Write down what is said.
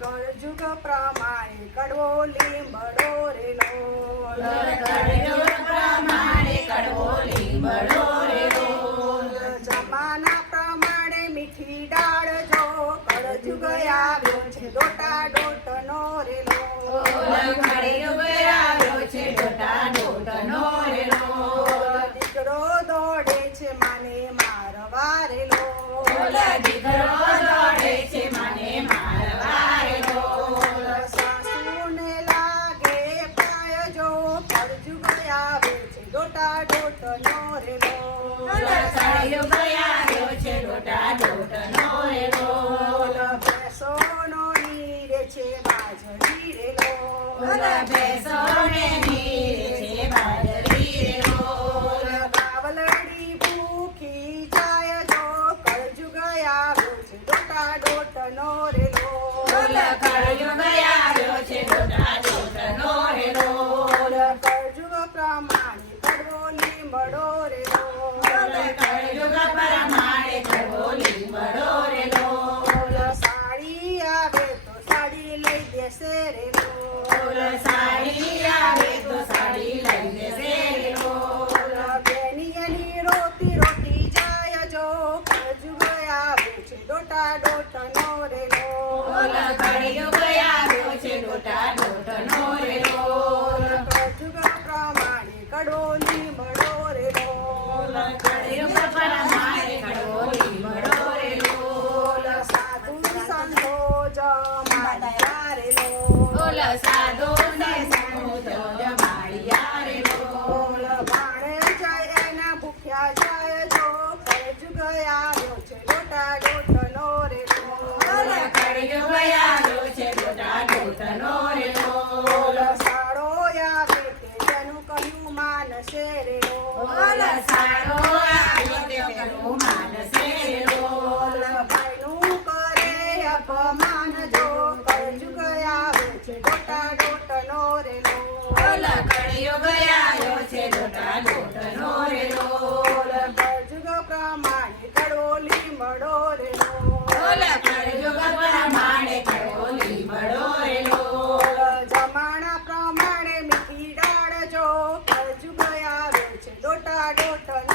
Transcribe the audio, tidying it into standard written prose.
કળજુગ પ્રમાણે કડવો લીમડો રે લોલ. જમાના પ્રમાણે મીઠી ડાળ જો કળજુગ આવ્યો છે ડોટા ડોટનો રે લોલ. દીકરો દોડે છે માને મારવા રે લોલ. સાસુને લાગે પાય જો કળજુગ આવે છે ડોટા ડોટનો રે લોલ. ભેંસોનો નીરે છે બાજરી રે લોલ. બાવલડી ભૂખી જાય જો કળજુગ આવ્યો છે ડોટા ડોટનો રે લોલ. કળજુગ પ્રમાણે કડવો લીમડો રે લોલ. સાડી આવે તો સાડી લઈ દેશે રે લોલ. બેનિયાની રોતી રોતી જાય જો કળજુગ આવે છે ડોટા ડોટનો રે લોલ. કળજુગ પ્રમાણે કડવો લીમડો રે લોલ. સાધુ સંતો જમાડ્યા રે લોલ. ભાણે જાય એના ભૂખ્યા જાય જો કળજુગ આવ્યો છે ડોટા ડોટનો રે લોલ. સાડો આવે તે તેનું કહ્યું માનશે રે લોલ. ભાઈનું કરે અપમાન જો કળજુગ આવે છે ડોટા ડોટનો રે લોલ. કળજુગ પ્રમાણે કડવો લીમડો રે લોલ. જમાના પ્રમાણે મીઠી ડાળ જો કળજુગ આવે છે ડોટા ડોટનો